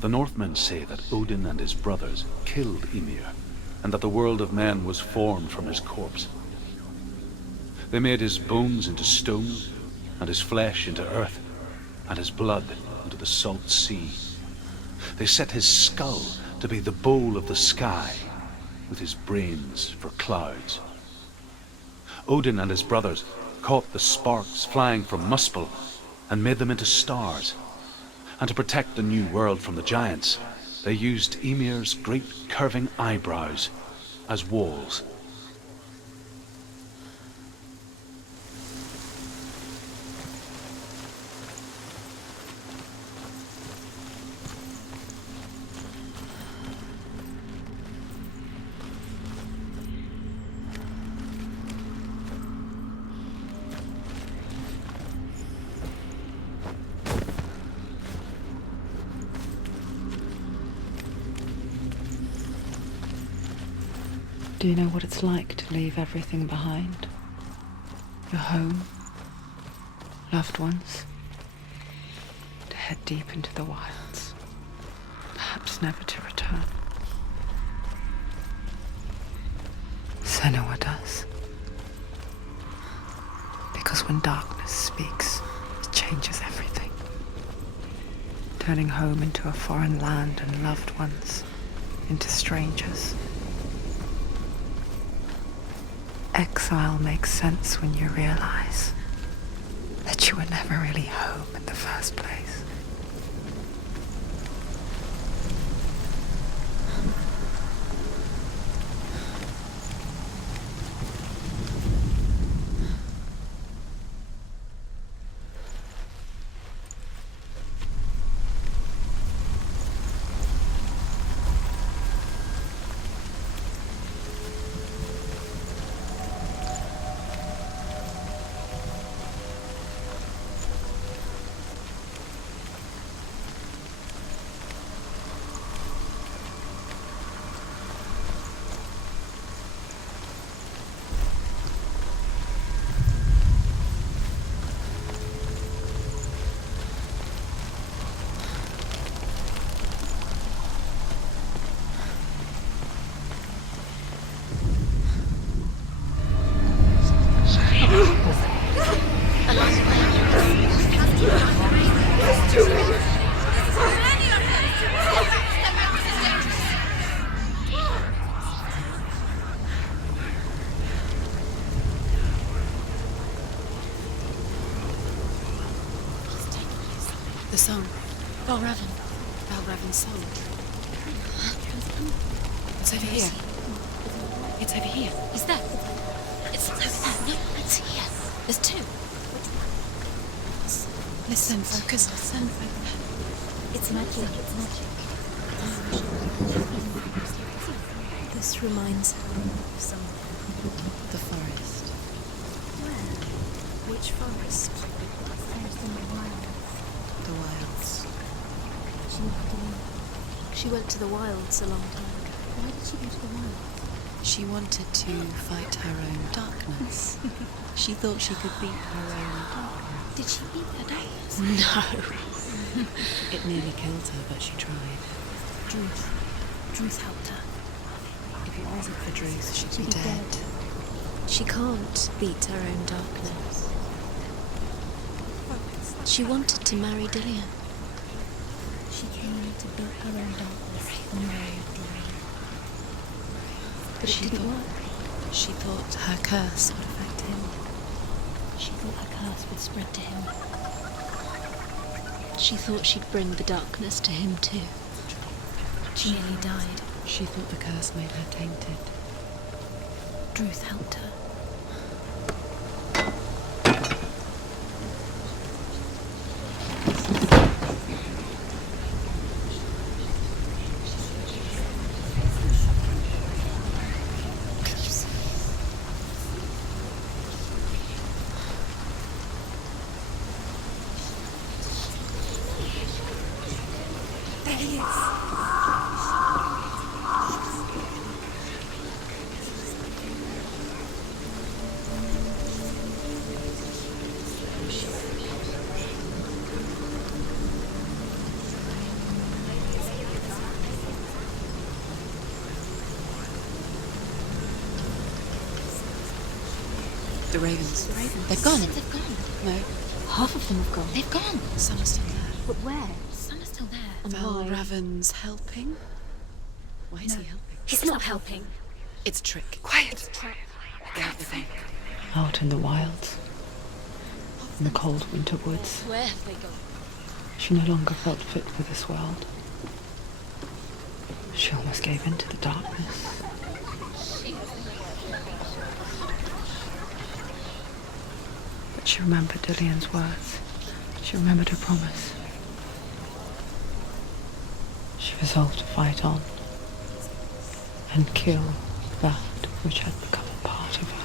The Northmen say that Odin and his brothers killed Ymir, and that the world of men was formed from his corpse. They made his bones into stone, and his flesh into earth, and his blood into the salt sea. They set his skull to be the bowl of the sky, with his brains for clouds. Odin and his brothers caught the sparks flying from Muspel and made them into stars. And to protect the new world from the giants, they used Ymir's great curving eyebrows as walls. Do you know what it's like to leave everything behind? Your home, loved ones, to head deep into the wilds, perhaps never to return. Senua does. Because when darkness speaks, it changes everything. Turning home into a foreign land and loved ones into strangers. Exile makes sense when you realize that you were never really home in the first place. The song. Balraven's song. It's over here. It's over here. Is that? It's over there. No, it's here. There's two. Listen, focus. Listen. It's magic. It's magic. This reminds her of something. The forest. Where? Which forest? Forest in the wild. The wilds. She went to the wilds a long time ago. Why did she go to the wilds? She wanted to fight her own darkness. She thought she could beat her own darkness. Did she beat her darkness? No. It nearly killed her, but she tried. Druth helped her. If it wasn't for Druth, she'd be dead. She can't beat her own darkness. She wanted to marry Dillian. She came to beat her own darkness and marry Dillian. But it didn't work. She thought her curse would affect him. She thought her curse would spread to him. She thought she'd bring the darkness to him too. She nearly died. She thought the curse made her tainted. Druth helped her. The ravens. The ravens. They've gone. They've gone. No, Half of them have gone. they've gone. Some are still there. But where? Some are still there. And Val why? Raven's helping? Why is he helping? He's not helping. It's a trick. Quiet! They have the thing. Out in the wilds, in the cold winter woods, Where have they gone? she no longer felt fit for this world. She almost gave in to the darkness. But she remembered Dillian's words. She remembered her promise. She resolved to fight on and kill that which had become a part of her.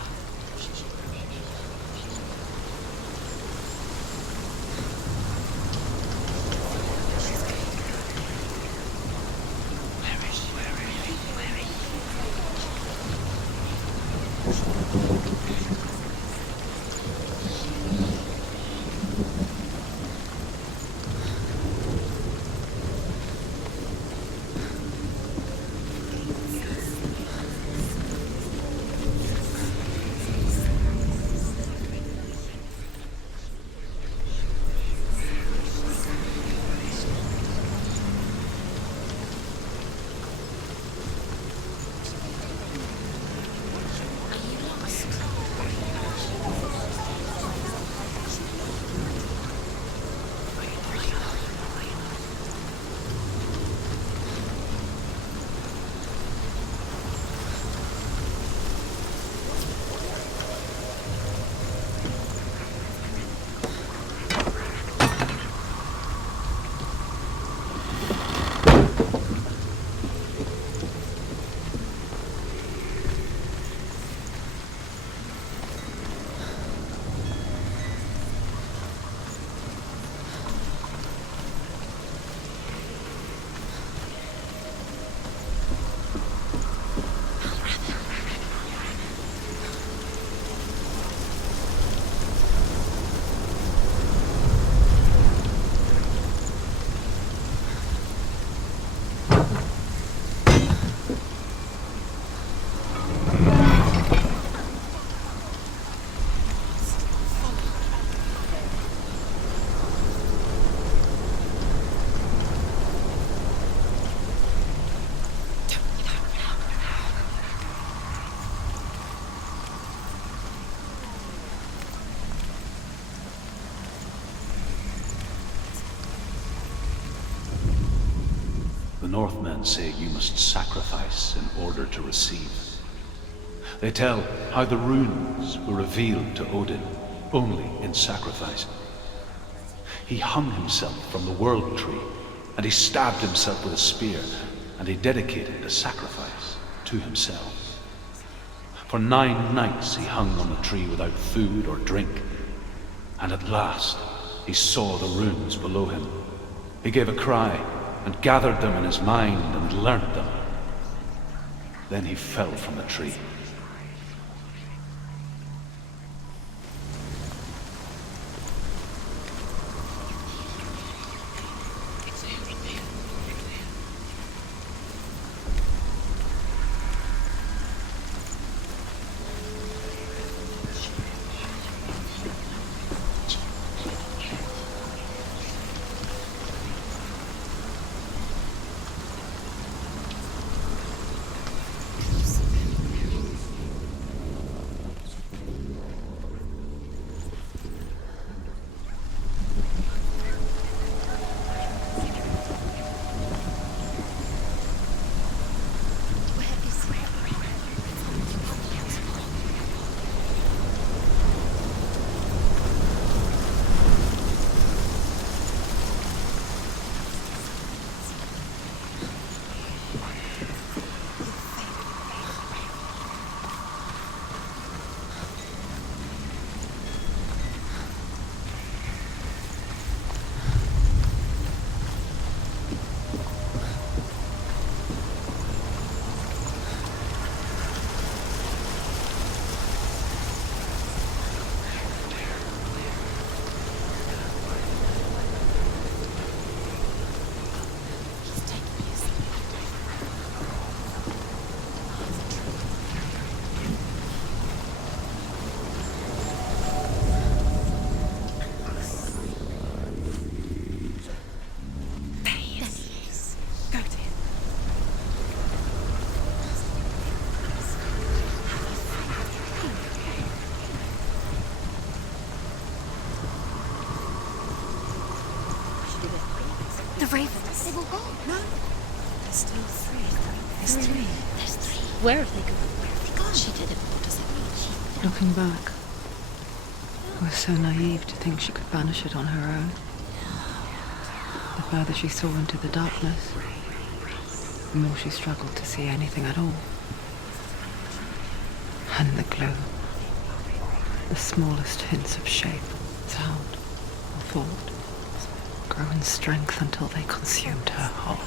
The Northmen say you must sacrifice in order to receive. They tell how the runes were revealed to Odin only in sacrifice. He hung himself from the world tree, and he stabbed himself with a spear, and he dedicated a sacrifice to himself. For 9 nights he hung on the tree without food or drink, and at last he saw the runes below him. He gave a cry, and gathered them in his mind and learnt them. Then he fell from the tree. The ravens. They've all gone. No. There's still three. There's three. There's three. Where have they gone? Where have they gone? She did it. What does it mean? Looking back, I was so naive to think she could banish it on her own. The further she saw into the darkness, the more she struggled to see anything at all. And in the gloom, the smallest hints of shape, sound, or thought grow in strength until they consumed her whole.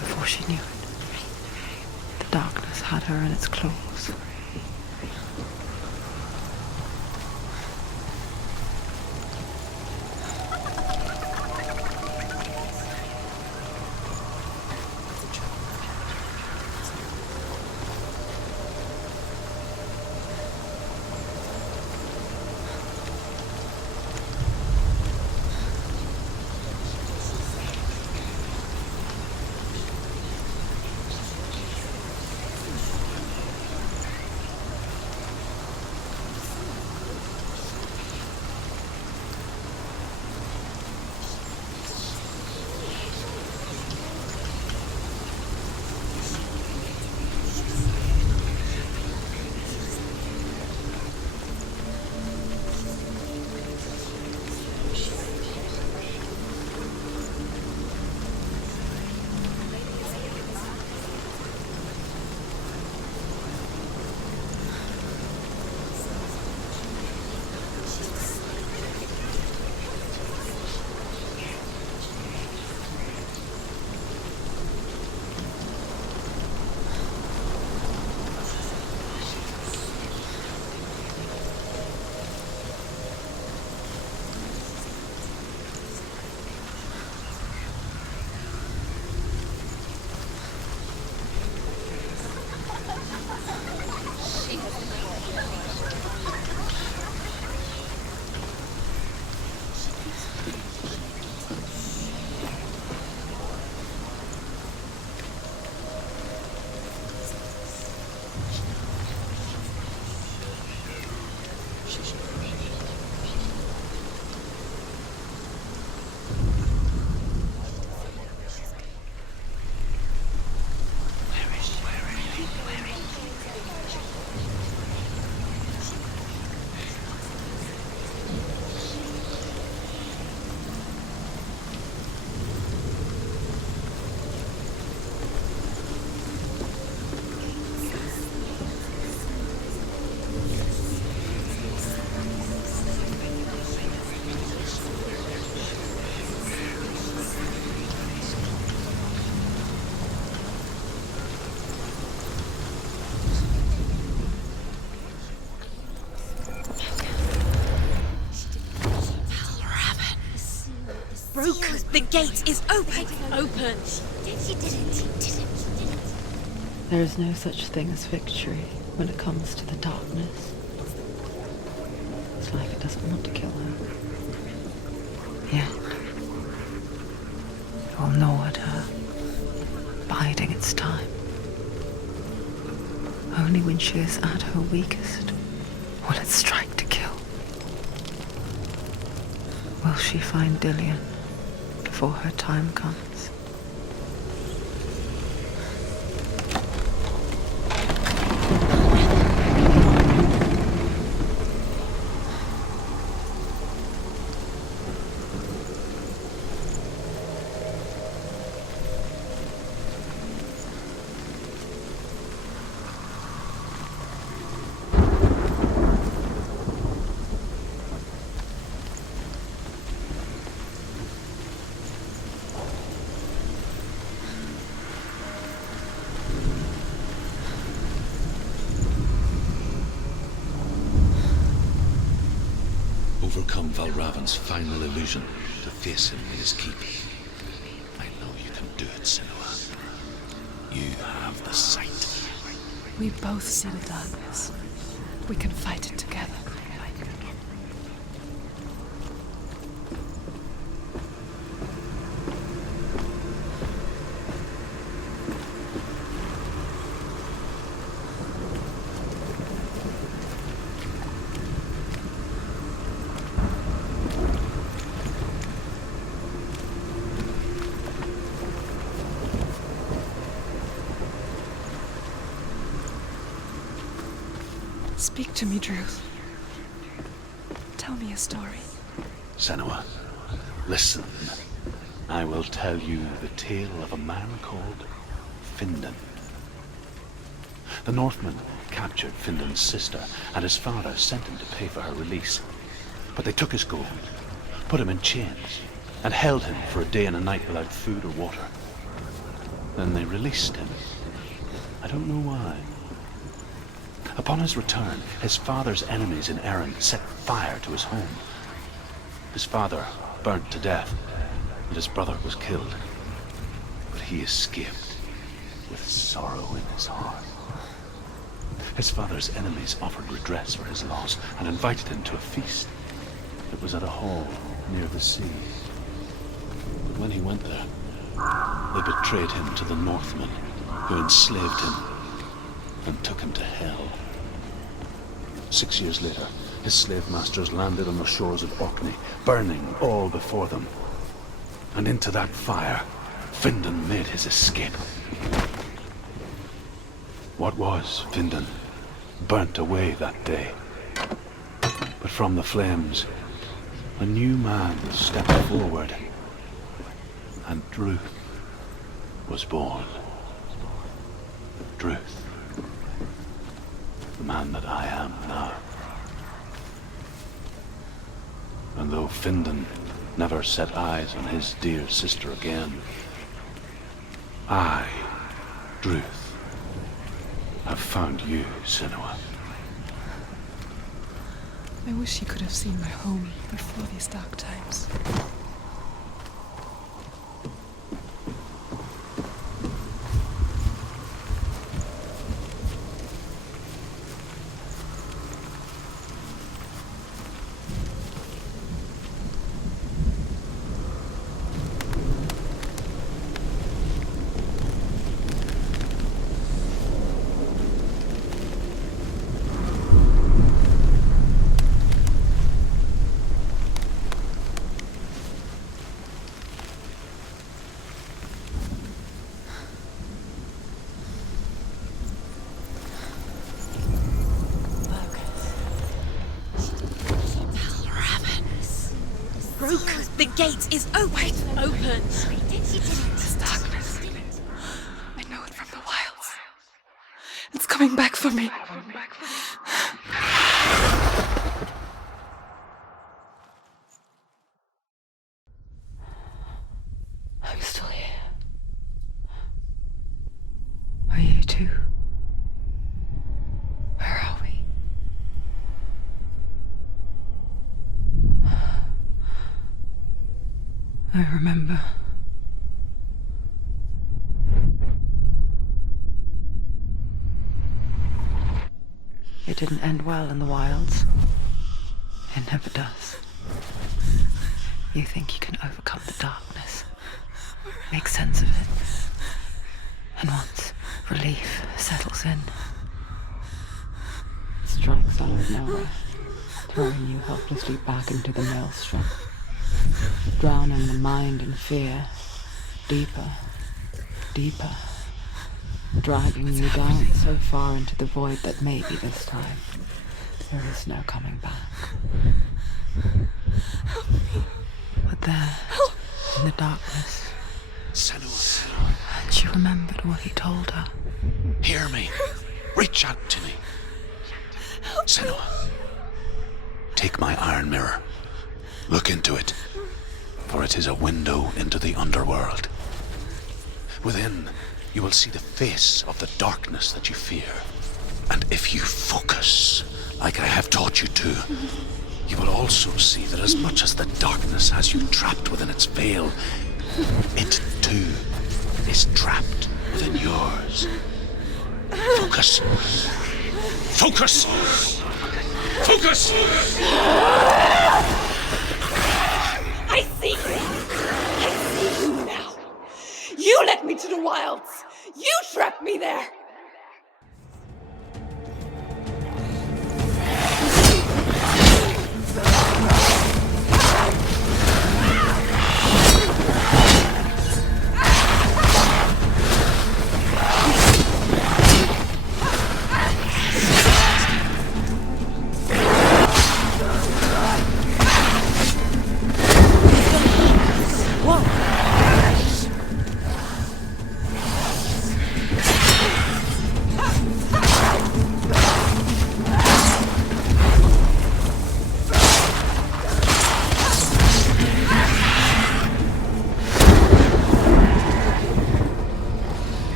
Before she knew it, the darkness had her in its claws. Broken. The gate is open. Open. She did it. There is no such thing as victory when it comes to the darkness. It's like it doesn't want to kill her. Yet, it will gnaw at her, biding its time. Only when she is at her weakest will it strike to kill. Will she find Dillion before her time comes? Overcome Valravan's final illusion to face him in his keep. I know you can do it, Senua. You have the sight. We both see the darkness. We can fight it together. Speak to me, Drew. Tell me a story. Senua, listen. I will tell you the tale of a man called Findan. The Northmen captured Findan's sister, and his father sent him to pay for her release. But they took his gold, put him in chains, and held him for a day and a night without food or water. Then they released him. I don't know why. Upon his return, his father's enemies in Erin set fire to his home. His father burnt to death, and his brother was killed. But he escaped with sorrow in his heart. His father's enemies offered redress for his loss and invited him to a feast. It was at a hall near the sea. But when he went there, they betrayed him to the Northmen, who enslaved him and took him to hell. 6 years later, his slave masters landed on the shores of Orkney, burning all before them. And into that fire, Findan made his escape. What was Findan burnt away that day. But from the flames, a new man stepped forward, and Druth was born. Druth, the man that I am now. And though Findan never set eyes on his dear sister again, I, Druth, have found you, Senua. I wish you could have seen my home before these dark times. The gate is open. Open. This darkness. I know it from the wilds. It's coming back for me. I'm still here. Are you too? Where are we? I remember. It didn't end well in the wilds. It never does. You think you can overcome the darkness, make sense of it, and once relief settles in, it strikes out of nowhere, throwing you helplessly back into the maelstrom, drowning the mind in fear, deeper, deeper, dragging you down so far into the void that maybe this time there is no coming back. But there, in the darkness, Senua, she remembered what he told her. hear me. Reach out to me. Senua, take my iron mirror. Look into it, for it is a window into the underworld. Within, you will see the face of the darkness that you fear. And if you focus, like I have taught you to, you will also see that as much as the darkness has you trapped within its veil, it too is trapped within yours. Focus. Focus! Focus! I see you! I see you now! You led me to the wilds! You trapped me there!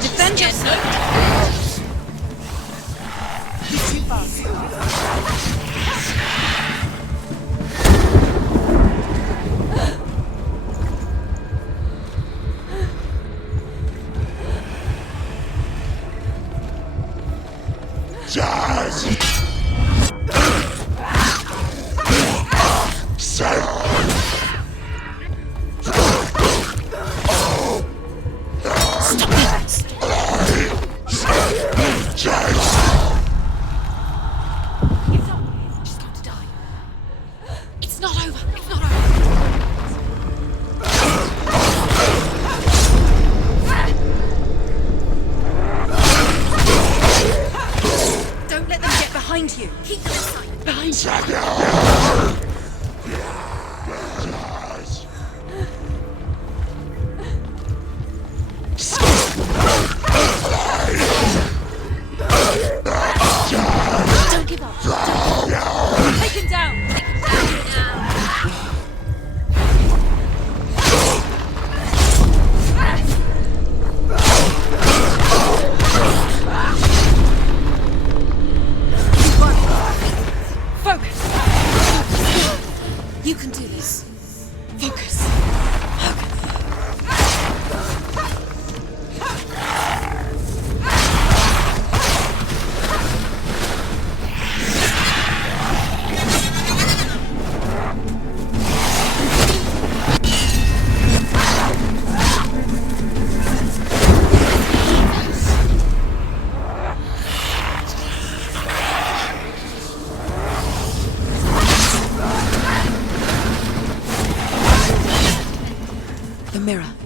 Defend yourself! He's too fast.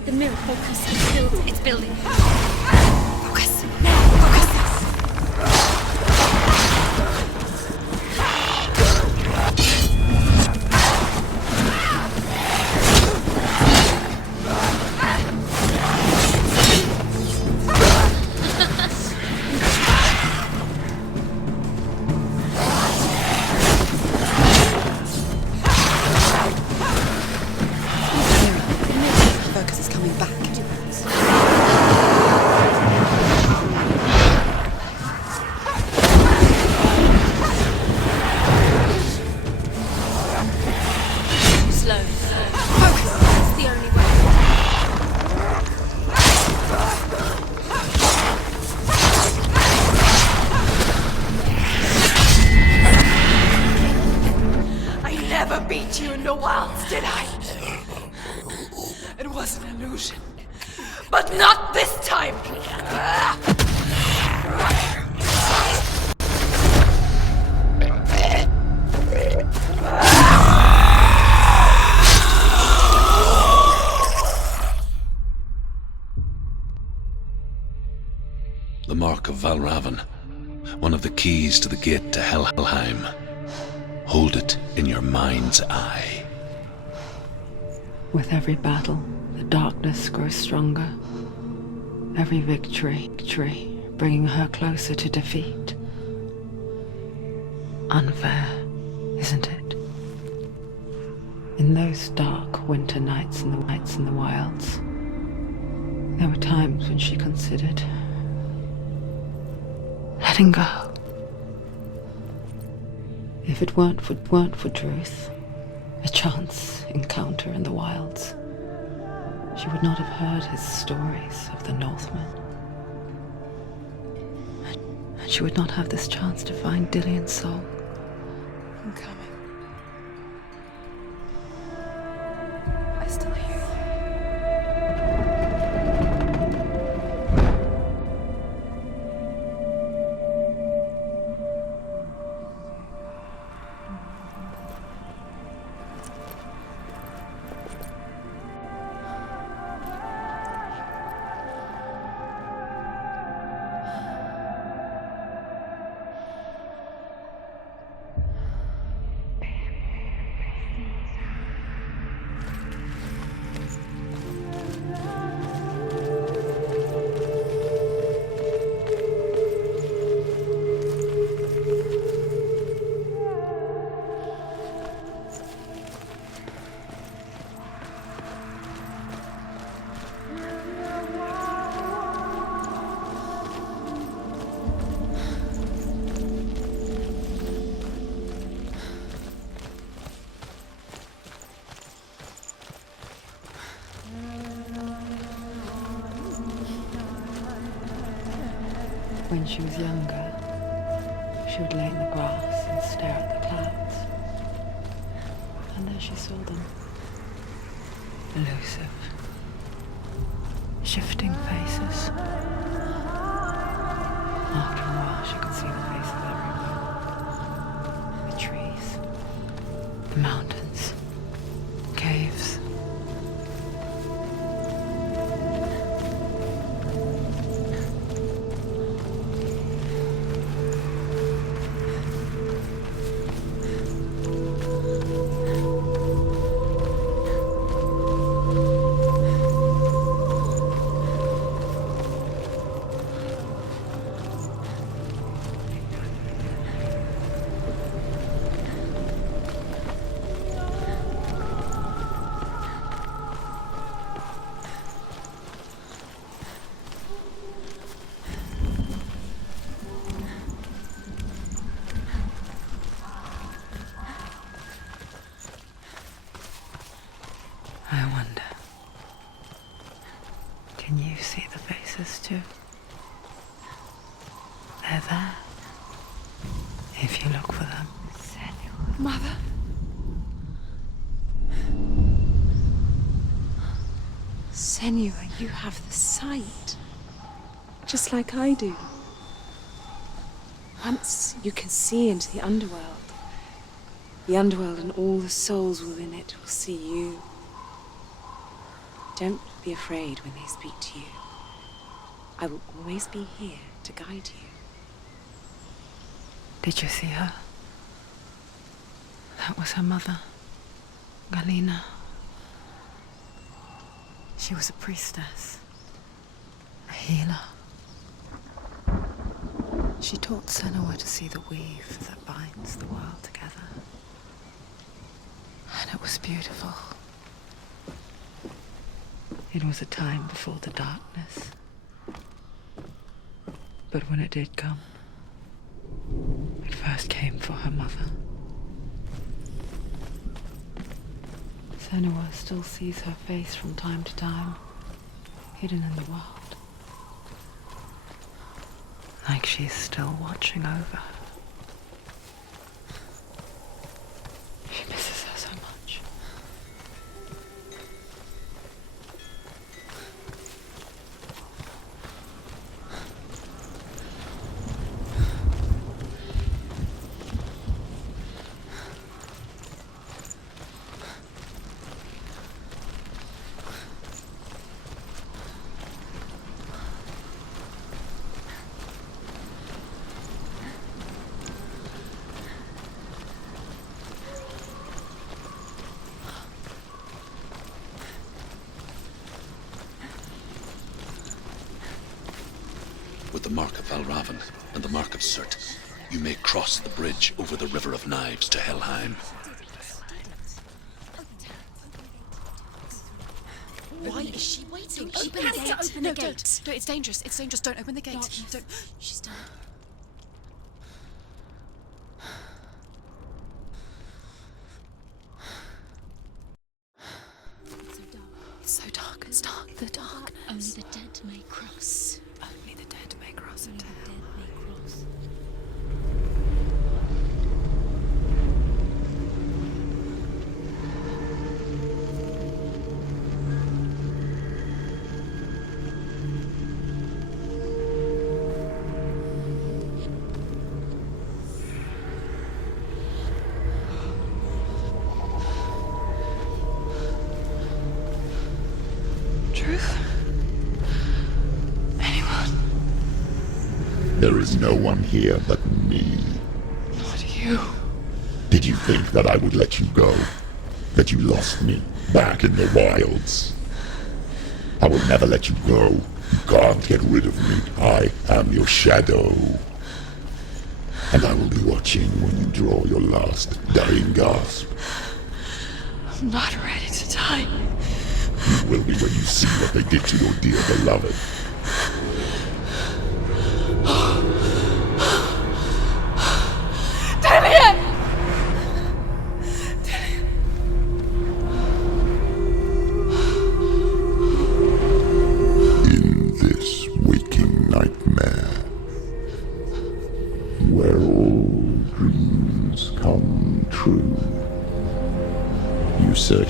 The mirror, focus. It's building. Focus. Now, focus. Focus is coming back. Slow. Focus. That's the only way. I never beat you in the wilds, did I? It was an illusion. But not this time! The mark of Valravan, one of the keys to the gate to Helheim. Hold it in your mind's eye. With every battle, the darkness grows stronger. Every victory, bringing her closer to defeat. Unfair, isn't it? In those dark winter nights in the wilds, there were times when she considered letting go. If it weren't for Druth, a chance encounter in the wilds, she would not have heard his stories of the Northmen. And she would not have this chance to find Dillion's soul. I'm coming. I still hear you. When she was younger, she would lay in the grass and stare at the clouds. And there she saw them. Elusive, shifting faces. After a while, she could see the faces everywhere. The trees, the mountains, caves. I wonder, can you see the faces too? They're there, if you look for them. Senua. Mother? Senua, you have the sight. Just like I do. Once you can see into the underworld and all the souls within it will see you. Don't be afraid when they speak to you. I will always be here to guide you. Did you see her? That was her mother, Galina. She was a priestess, a healer. She taught Senua to see the weave that binds the world together. And it was beautiful. It was a time before the darkness. But when it did come, it first came for her mother. Senua still sees her face from time to time, hidden in the world. Like she's still watching over her. She misses her so much. With the mark of Valravan and the mark of Surt, you may cross the bridge over the River of Knives to Helheim. Why is she waiting? Don't Open the gate. open the gate. No, it's dangerous. It's dangerous. Don't open the gate. Don't. She's done. It's so dark. It's dark. The darkness. Only the dead may cross. Only the dead may cross Only into the hell. dead may cross. Truth? Anyone? There is no one here but me. Not you. Did you think that I would let you go? That you lost me back in the wilds? I will never let you go. You can't get rid of me. I am your shadow. And I will be watching when you draw your last dying gasp. I'm not ready to die. You will be when you see what they did to your dear beloved. In this waking nightmare,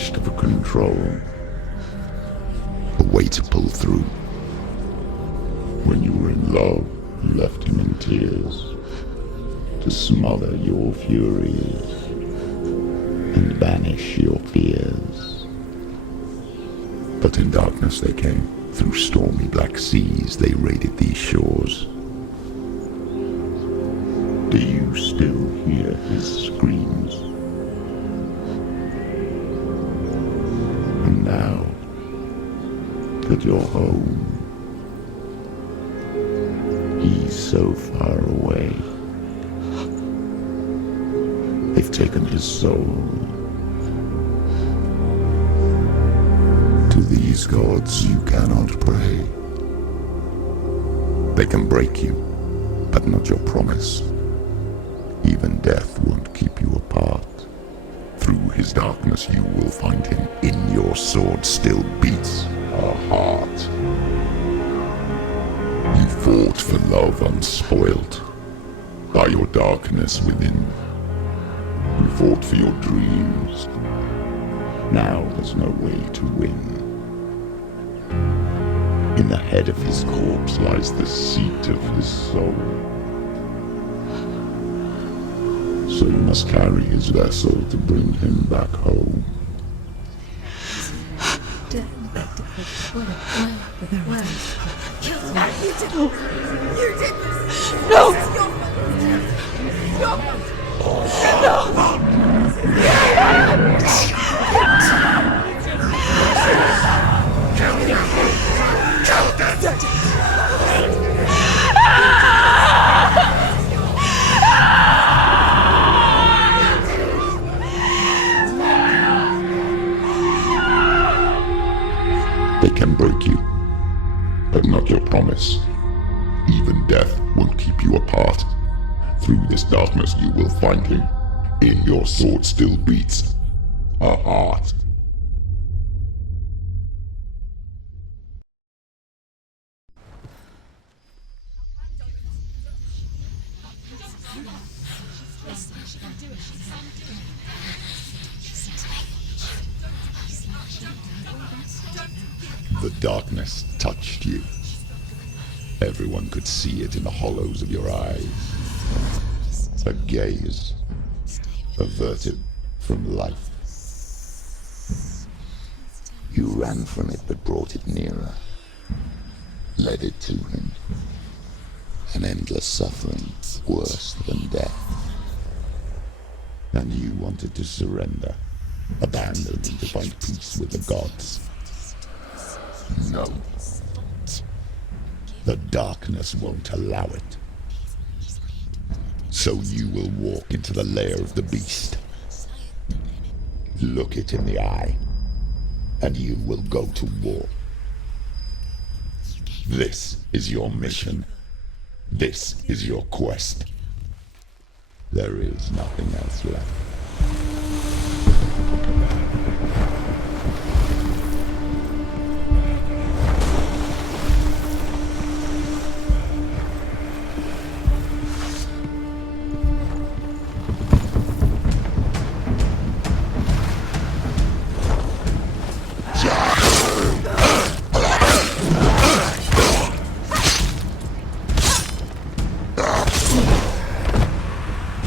attached of a control. A way to pull through. When you were in love, you left him in tears to smother your furies and banish your fears. But in darkness they came. Through stormy black seas they raided these shores. Do you still hear his screams? And now that you're home, he's so far away. They've taken his soul. To these gods you cannot pray. They can break you, but not your promise. Even death won't keep you apart. Through his darkness you will find him. In your sword still beats a heart. You fought for love unspoilt by your darkness within. You fought for your dreams. Now there's no way to win. In the head of his corpse lies the seat of his soul. So you must carry his vessel to bring him back home. You did this! No! They can break you, but not your promise. Even death won't keep you apart. Through this darkness you will find him. In your sword still beats a heart. The darkness touched you. Everyone could see it in the hollows of your eyes. A gaze averted from life. You ran from it but brought it nearer. Led it to him. An endless suffering worse than death. And you wanted to surrender. Abandon and to find peace with the gods. No. The darkness won't allow it. So you will walk into the lair of the beast. Look it in the eye, and you will go to war. This is your mission. This is your quest. There is nothing else left.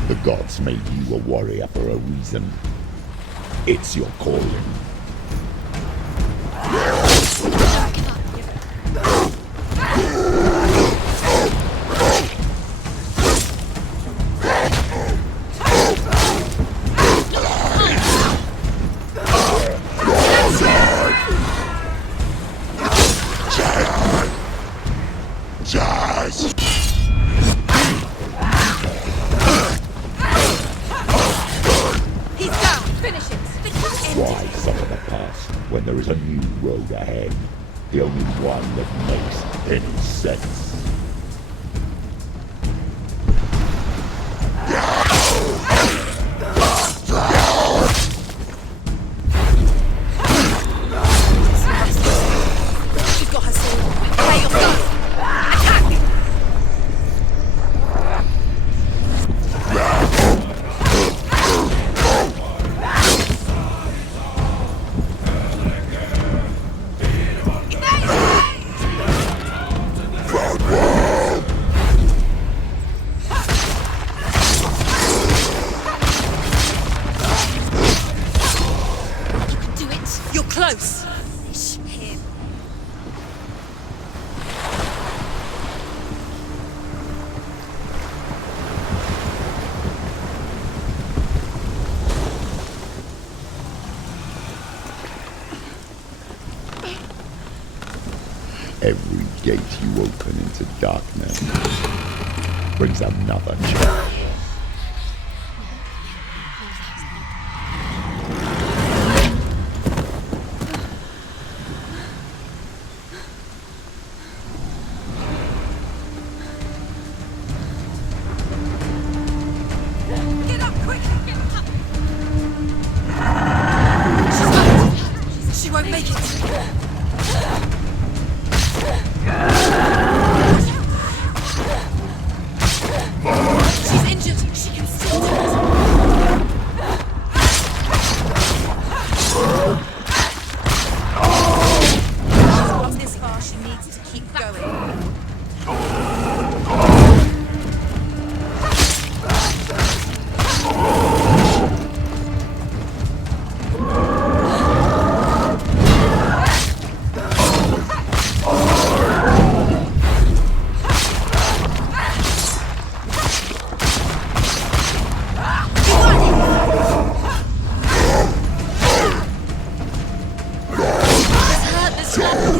The gods made you a warrior for a reason. It's your calling. Why suffer the past when there is a new road ahead? The only one that makes any sense. She's got her sword. Play your gun. Attack me! close! Finish him. Every gate you open into darkness brings another change. Get up, quick! Get up! She won't make it! She's injured! She can still do it! She's come this far, she needs to keep going.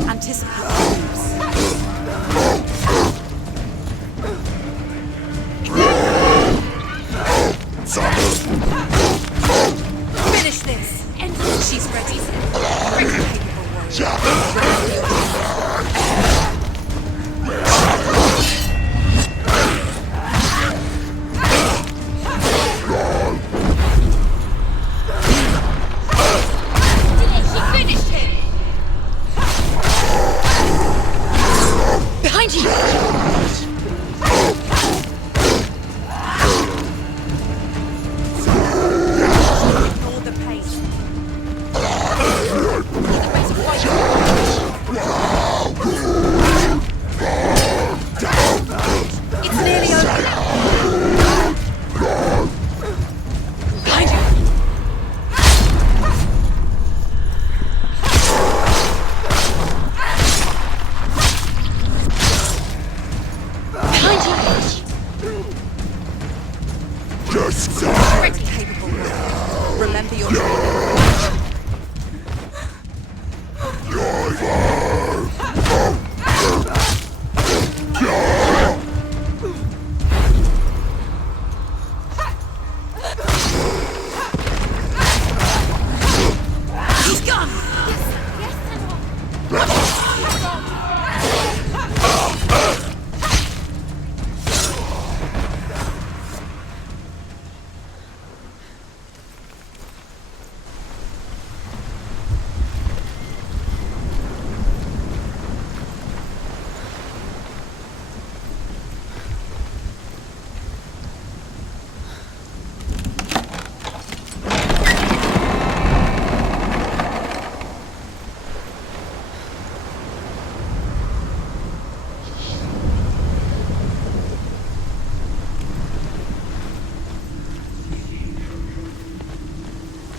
Anticipate moves. Finish this. She's ready. Pretty capable Finish him! Behind you! Ignore the pace. It's nearly over. Behind you! Pretty capable. Remember your training. He's gone!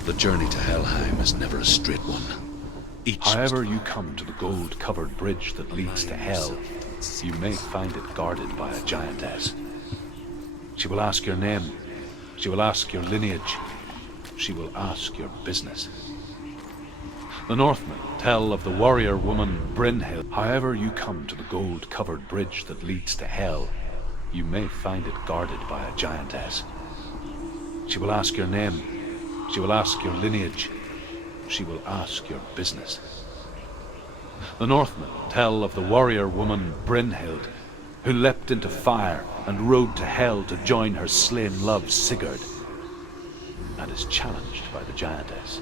The journey to Helheim is never a straight one. However you come to the gold-covered bridge that leads to hell, you may find it guarded by a giantess. She will ask your name. She will ask your lineage. She will ask your business. The Northmen tell of the warrior woman Brynhild. However you come to the gold-covered bridge that leads to hell, you may find it guarded by a giantess. She will ask your name. She will ask your lineage. She will ask your business. The Northmen tell of the warrior woman Brynhild, who leapt into fire and rode to hell to join her slain love Sigurd, and is challenged by the giantess.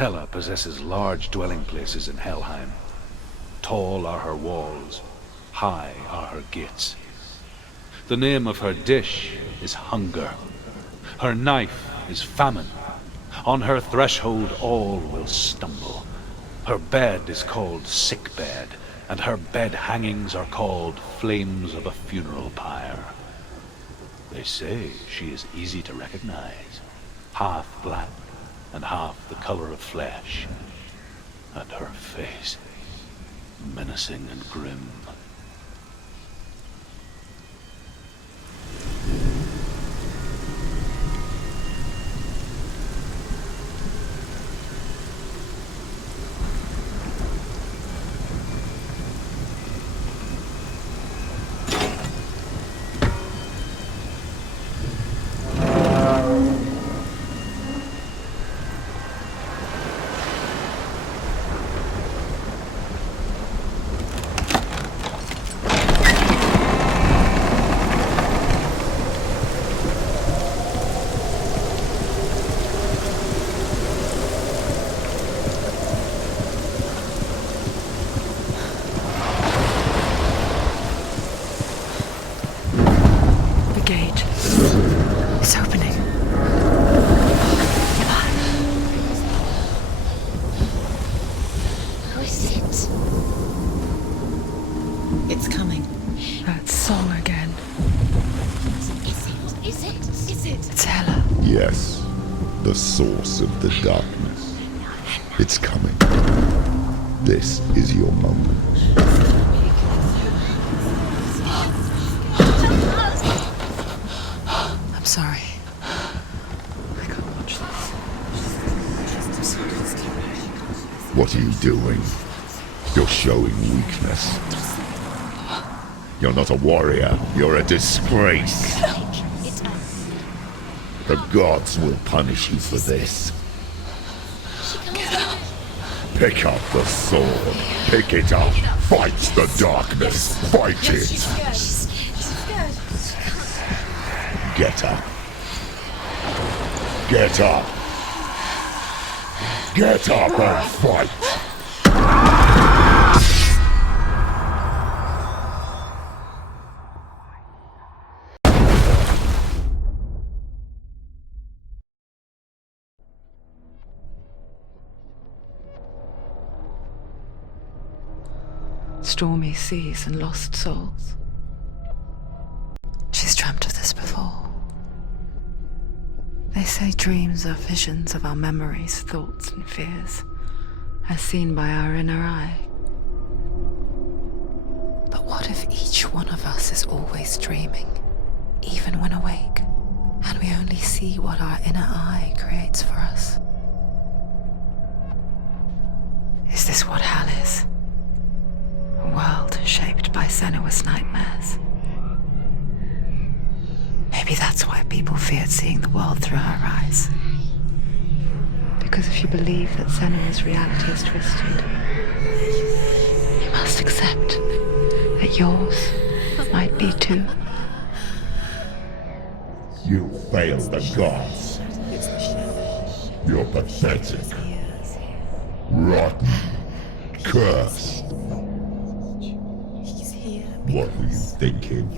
Hela possesses large dwelling places in Helheim. Tall are her walls, high are her gates. The name of her dish is hunger. Her knife is famine. On her threshold all will stumble. Her bed is called sick bed, and her bed hangings are called flames of a funeral pyre. They say she is easy to recognize, half black and half the color of flesh, and her face menacing and grim. Yes, the source of the darkness. It's coming. This is your moment. I'm sorry. I can't watch this. What are you doing? You're showing weakness. You're not a warrior. You're a disgrace. The gods will punish you for this. Pick up the sword. Pick it up. Fight the darkness. Fight it. Get up. Get up. Get up and fight. Stormy seas and lost souls. She's dreamt of this before. They say dreams are visions of our memories, thoughts and fears, as seen by our inner eye. But what if each one of us is always dreaming, even when awake, and we only see what our inner eye creates for us? Is this what hell is? A world shaped by Senua's nightmares. Maybe that's why people feared seeing the world through her eyes. Because if you believe that Senua's reality is twisted, you must accept that yours might be too. You failed the gods. You're pathetic. Rotten. Cursed. What were you thinking?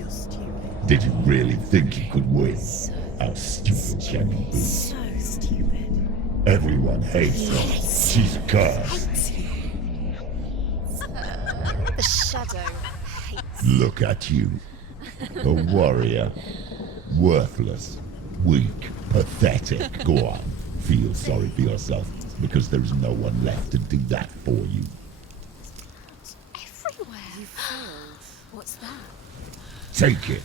Did you really think you could win? How stupid can you be? So stupid. Everyone hates her. She's cursed. The shadow hates. Look at you. A warrior. Worthless. Weak. Pathetic. Go on. Feel sorry for yourself, because there is no one left to do that for you. Everywhere. You failed. What's that? Take it.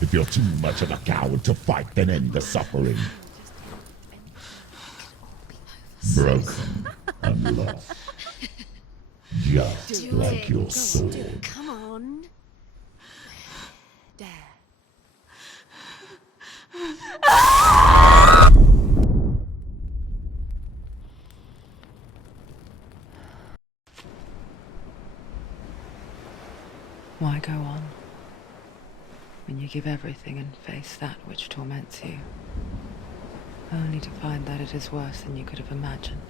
If you're too much of a coward to fight, then end the suffering. Broken and lost. Just like your sword. Come on. Dare. Why go on when you give everything and face that which torments you? only to find that it is worse than you could have imagined.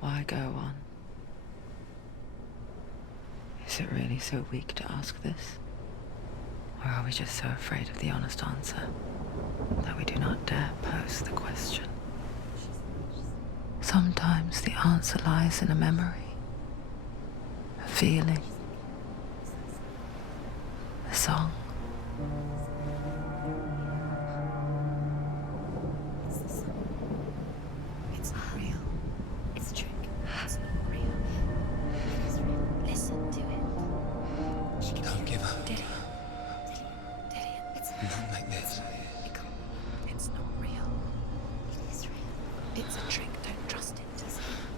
Why go on? Is it really so weak to ask this? Or are we just so afraid of the honest answer that we do not dare pose the question? Sometimes the answer lies in a memory, a feeling, a song. It's not real. It's a trick. It's not real. It's real. Listen to it. She can Don't give up. Dillian. It's Not like this. It's not real. It is real. It's a trick. Don't trust it.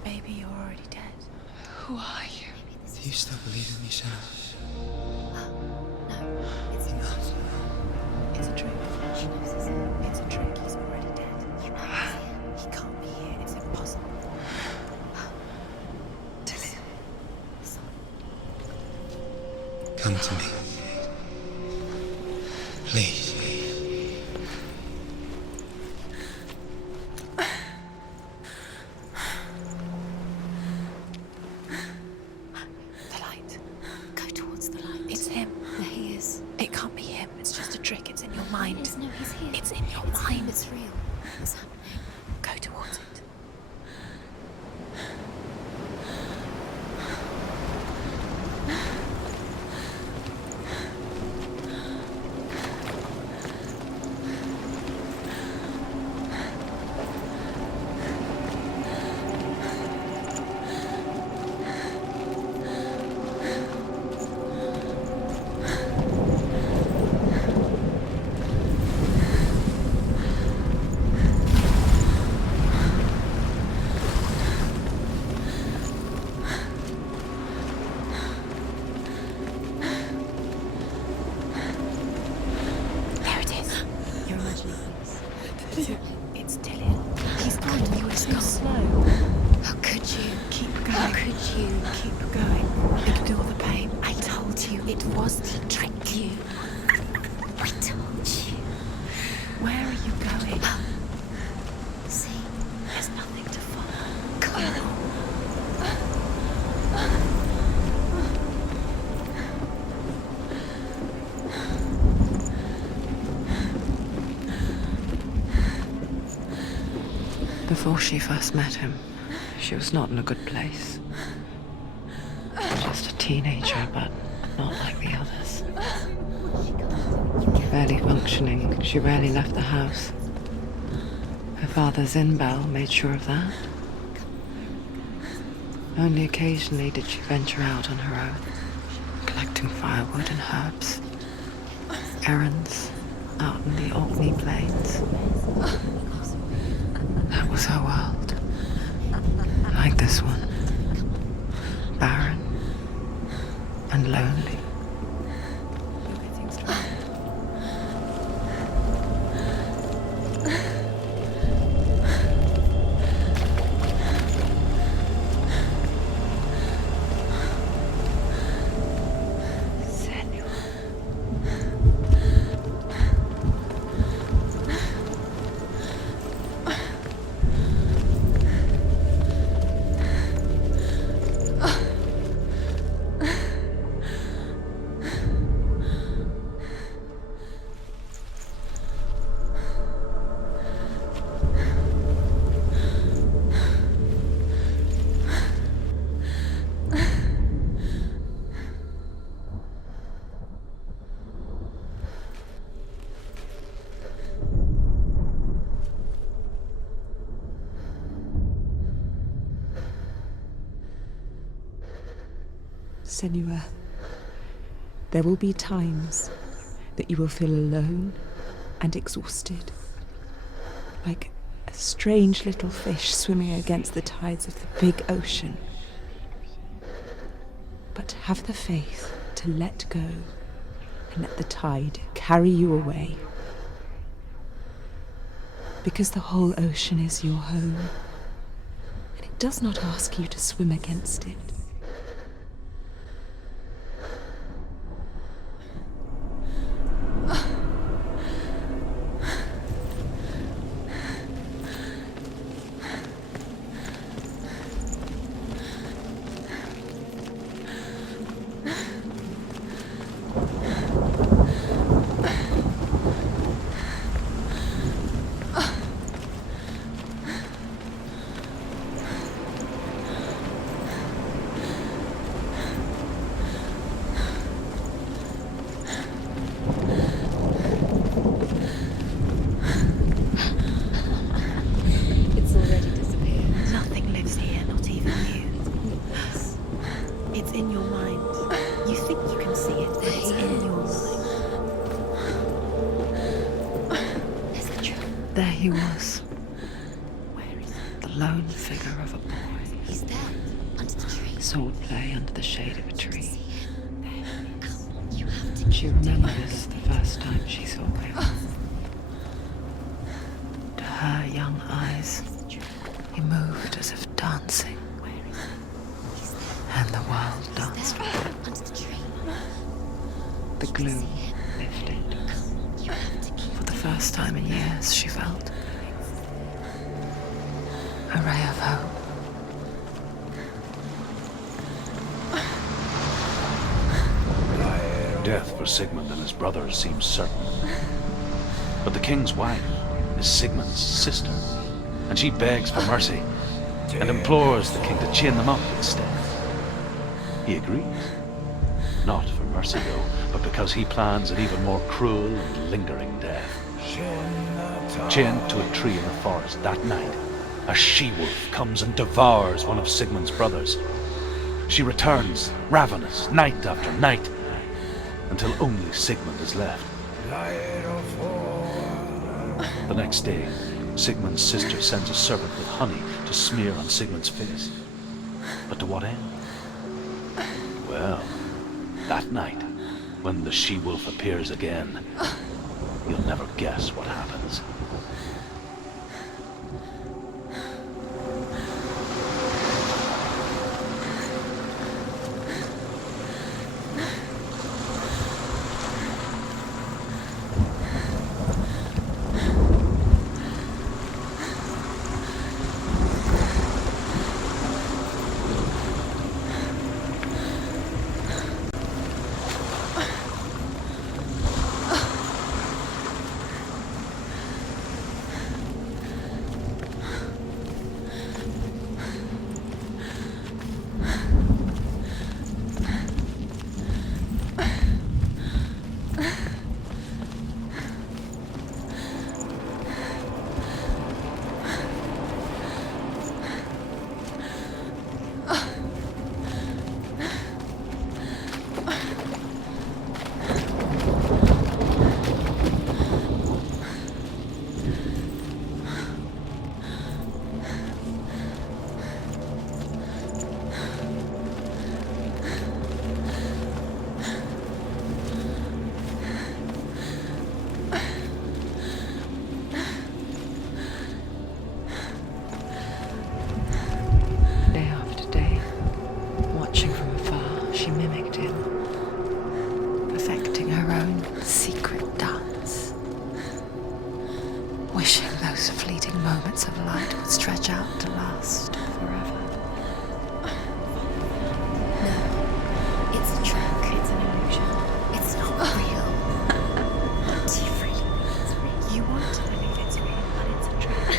Maybe you're already dead. Who are you? Do you still believe in me, Senua? No, it's not. It's a trick. She knows it's him. It's a trick. He's already dead. You know it's him. He can't be here. It's impossible. Dillian. Come to me. Please. The light. Go towards the light. It's him. There he is. It can't be him. It's just a trick. It's in your mind. It is. No, he's here. It's in your mind. It's real. What's happening? Go towards it. There it is. You're imagining this. It's Dillian. He's gone. You were too slow. How could you? Keep going. How could you? Keep going. Ignore the pain. I told you it was to trick you. I told you. Where are you going? See, there's nothing to follow. Come on. Before she first met him, she was not in a good place. Just a teenager, but not like the others. Barely functioning, she rarely left the house. Her father's in-bell made sure of that. Only occasionally did she venture out on her own, collecting firewood and herbs. Errands out in the Orkney plains. That was her world. Like this one. Barren and lonely. You'll get things to right. Senua, there will be times that you will feel alone and exhausted, like a strange little fish swimming against the tides of the big ocean. But have the faith to let go and let the tide carry you away. Because the whole ocean is your home, and it does not ask you to swim against it. lone figure of a boy. He's there, under the tree. Swordplay under the shade of a tree. Come, you have to She remembers the first time she saw him. To her young eyes, he moved as if dancing, and the world danced with him. under the tree. The gloom lifted. For the first time in years, she felt a ray of hope. Death for Sigmund and his brothers seems certain. But the king's wife is Sigmund's sister, and she begs for mercy and implores the king to chain them up instead. He agrees. Not for mercy, though, but because he plans an even more cruel and lingering death. Chained to a tree in the forest that night, a she-wolf comes and devours one of Sigmund's brothers. She returns, ravenous, night after night, until only Sigmund is left. The next day, Sigmund's sister sends a servant with honey to smear on Sigmund's face. But to what end? Well, that night, when the she-wolf appears again, you'll never guess what happens. Moments of light would stretch out to last forever. No, it's a trick. It's an illusion. It's not real. But do you really think it's real? You want to believe it's real, but it's a trick.